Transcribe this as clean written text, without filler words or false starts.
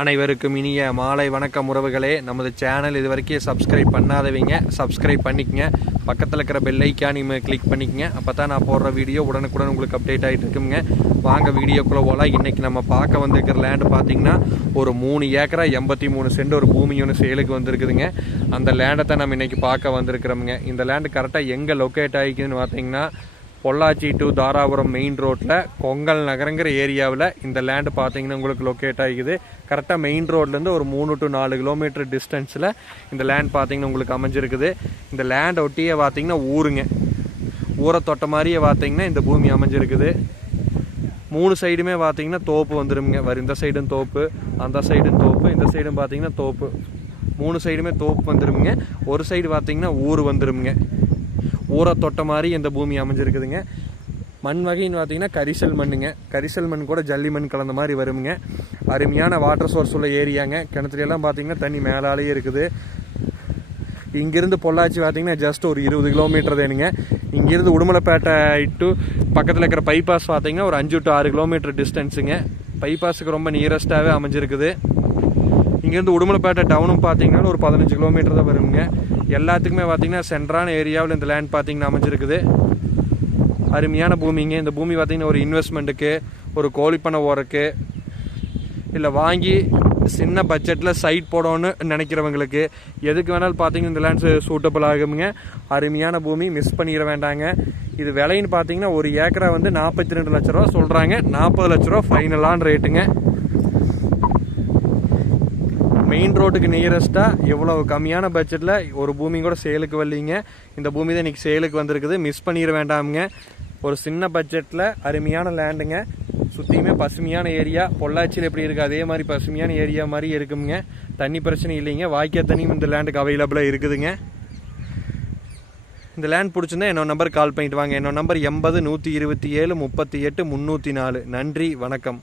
அனைவருக்கும் இனிய மாலை வணக்கம் உறவுகளே. நமது சேனல் இது வரைக்கும் சப்ஸ்கிரைப் பண்ணாதவங்க சப்ஸ்கிரைப் பண்ணிக்கங்க. பக்கத்தில் இருக்கிற பெல் ஐக்கானை கிளிக் பண்ணிக்கங்க. அப்போ தான் நான் போடுற வீடியோ உடனுக்குடன் உங்களுக்கு அப்டேட் ஆகிட்டு இருக்குங்க. வாங்க வீடியோக்குள்ளே போகலாம். இன்றைக்கி நம்ம பார்க்க வந்திருக்கிற லேண்டு பார்த்திங்கன்னா ஒரு 3 ஏக்கரா 83 சென்ட் ஒரு பூமி ஒன்று சேலுக்கு வந்திருக்குதுங்க. அந்த லேண்டை தான் நம்ம இன்றைக்கி பார்க்க வந்திருக்கிறோமுங்க. இந்த லேண்டு கரெக்டாக எங்கே லொக்கேட் ஆகிக்குதுன்னு பார்த்தீங்கன்னா பொள்ளாச்சி டு தாராபுரம் மெயின் ரோட்டில் கொங்கல் நகரங்கிற ஏரியாவில் இந்த லேண்டு பார்த்தீங்கன்னா உங்களுக்கு லொக்கேட் ஆகிக்குது. கரெக்டாக மெயின் ரோட்லேருந்து ஒரு 3 to 4 கிலோமீட்டர் டிஸ்டன்ஸில் இந்த லேண்ட் பார்த்தீங்கன்னா உங்களுக்கு அமைஞ்சிருக்குது. இந்த லேண்ட் ஒட்டியே பார்த்தீங்கன்னா ஊரை தொட்ட மாதிரியே பார்த்தீங்கன்னா இந்த பூமி அமைஞ்சிருக்குது. 3 சைடுமே பார்த்தீங்கன்னா தோப்பு வந்துடுங்க. இந்த சைடும் தோப்பு, அந்த சைடும் தோப்பு, இந்த சைடும் பார்த்தீங்கன்னா தோப்பு. 3 சைடுமே தோப்பு வந்துடுங்க. ஒரு சைடு பார்த்தீங்கன்னா ஊர் வந்துடுங்க. ஊரை தொட்ட மாதிரி இந்த பூமி அமைஞ்சிருக்குதுங்க. மண் வகைன்னு பார்த்தீங்கன்னா கரிசல் மண்ணுங்க. கரிசல் மண் கூட ஜல்லி மண் கலந்த மாதிரி வருங்க. அருமையான வாட்டர் சோர்ஸ் உள்ள ஏரியாங்க. கிணத்துலையெல்லாம் பார்த்தீங்கன்னா தண்ணி மேலாலேயே இருக்குது. இங்கேருந்து பொள்ளாச்சி பார்த்தீங்கன்னா ஜஸ்ட் ஒரு 20 கிலோமீட்டர் தானுங்க. இங்கேருந்து உடுமலைப்பேட்டை டு பக்கத்தில் இருக்கிற பைபாஸ் பார்த்தீங்கன்னா ஒரு 5 to 6 கிலோமீட்டர் டிஸ்டன்ஸுங்க. பைபாஸுக்கு ரொம்ப நியரஸ்ட்டாகவே அமைஞ்சிருக்குது. இங்கேருந்து உடுமலைப்பேட்டை டவுனும் பார்த்தீங்கன்னா ஒரு 15 கிலோமீட்டர் தான் வருங்க. எல்லாத்துக்குமே பார்த்தீங்கன்னா சென்ட்ரான ஏரியாவில் இந்த லேண்ட் பார்த்தீங்கன்னா அமைஞ்சிருக்குது. அருமையான பூமிங்க. இந்த பூமி பார்த்தீங்கன்னா ஒரு இன்வெஸ்ட்மெண்ட்டுக்கு, ஒரு கோழிப்பண்ணை ஓரக்கு, இல்லை வாங்கி சின்ன பட்ஜெட்டில் சைட் போடணும்னு நினைக்கிறவங்களுக்கு எதுக்கு வேணாலும் பார்த்தீங்கன்னா இந்த லேண்ட்ஸ் சூட்டபிள் ஆகுங்க. அருமையான பூமி, மிஸ் பண்ணிட வேண்டாங்க. இது விலைன்னு பார்த்தீங்கன்னா ஒரு ஏக்கரா வந்து 42 லட்ச ரூபா சொல்கிறாங்க. 40 லட்ச ரூபா ஃபைனலான ரேட்டுங்க. மெயின் ரோட்டுக்கு நியரஸ்ட்டாக எவ்வளோ கம்மியான பட்ஜெட்டில் ஒரு பூமி கூட சேலுக்கு வரலிங்க. இந்த பூமி தான் இன்றைக்கி சேலுக்கு வந்திருக்குது. மிஸ் பண்ணிட வேண்டாமுங்க. ஒரு சின்ன பட்ஜெட்டில் அருமையான லேண்டுங்க. சுற்றியுமே பசுமையான ஏரியா. பொள்ளாச்சியில் எப்படி இருக்குது அதே மாதிரி பசுமையான ஏரியா மாதிரி இருக்குங்க. தண்ணி பிரச்சனை இல்லைங்க. வாய்க்கால் தண்ணியும் இந்த லேண்டுக்கு அவைலபிளாக இருக்குதுங்க. இந்த லேண்ட் பிடிச்சிருந்தா என்னோட நம்பர் கால் பண்ணிட்டு வாங்க. என்னோட நம்பர் 80 127 38 304. நன்றி, வணக்கம்.